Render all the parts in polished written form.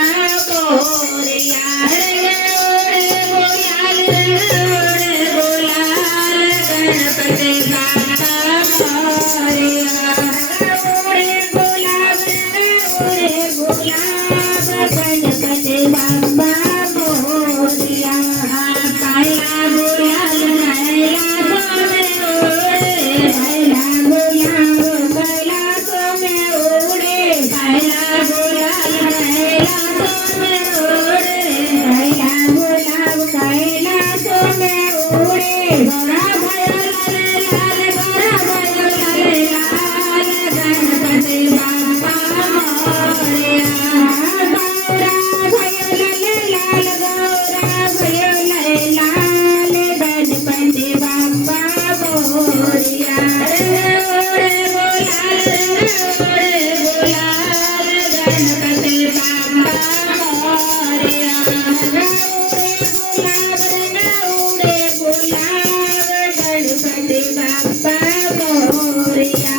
मोरया रे गुलाल गणपति बाप्पा मोरया गुलाब गणपति बाप्पा मोरया काला गुलाल नैला कैलाशों में उड़े काला गुलाल कैलाशों में उड़े काला गुलाब कैलाशों में उड़े गोरा भयो लाल गोरा भयो लाल गणपति बाप्पा मोरया गोरा भयो लाल गोरा भयो लाल गणपति बाप्पा मोरया गणपति बाप्पा मोरया उड़े गुलाब गणपति बाप्पा मोरया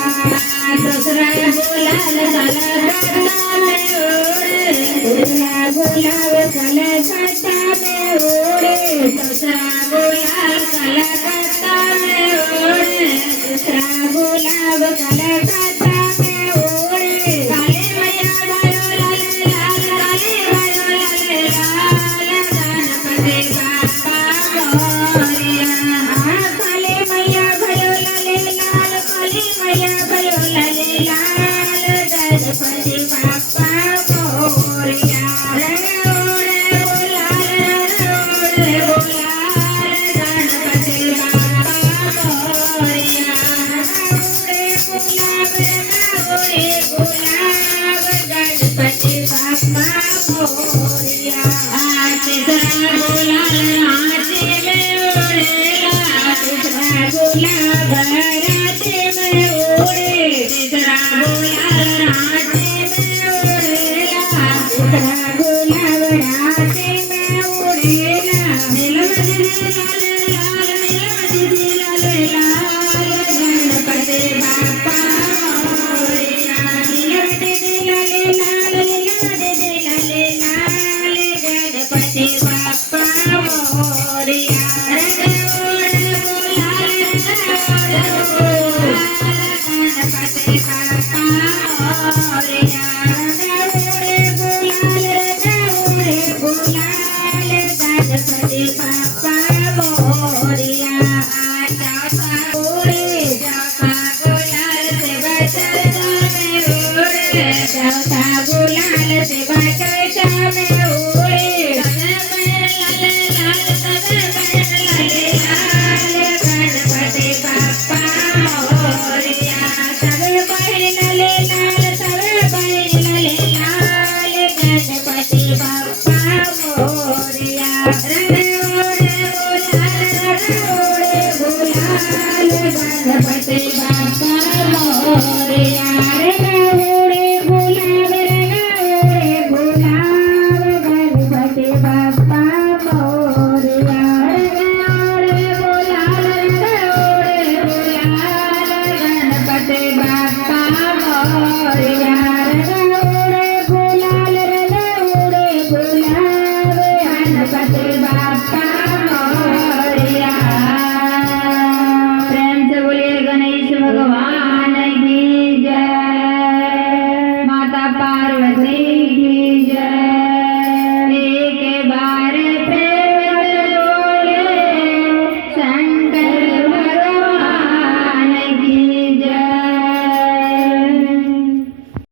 दूसरा गुलाल कलकत्ता में उड़े दूसरा गुलाब कलकत्ता में उड़े दूसरा गुलाल कलकत्ता में उड़े दूसरा गुलाब कलकत्ता में उड़े काले मैया भयो लाल लाल काले भयो लाल लाल गणपति बाप्पा मोरया काले मैया भयो लाल लाल काले मैया भयो लाल लाल गणपति बाप्पा मोरया उड़े गुलाल गणपति बाप्पा मोरया उड़े गुलाब गणपति बाप्पा मोरया तीसरा गुलाल रांची में उड़ेला तीसरा गुलाब रांची में उड़े तीसरा गुलाल रांची में उड़ेला तीसरा गुलाब रांची में उड़ेला नीलमणि लाल लाल नीलमणि लाल लाल गणपति बाप्पा मोरया नीलमणि लाल लाल नीलमणि लाल लाल गणपति बाप्पा मोरया उड़े गुलाल गणपति बाप्पा मोरया उड़े गुलाल गणपति बाप्पा मोरया उड़े जाता गुलाल से बचरता में उड़े जाता गुलाल से बचरता में उड़े लाल लाल गणपति बाप्पा मोरया सब लाल लाल सब लाल गणपति बाप्पा मोरया गणपति बाप्पा मोरया उड़े गुलाब गणपति बाप्पा मोरया उड़े गुलाल गणपति बाप्पा मोरया उड़े गुलाल गणपति बाप्पा मोरया प्रेम से बोलिए गणेश भगवान की जय माता पार्वती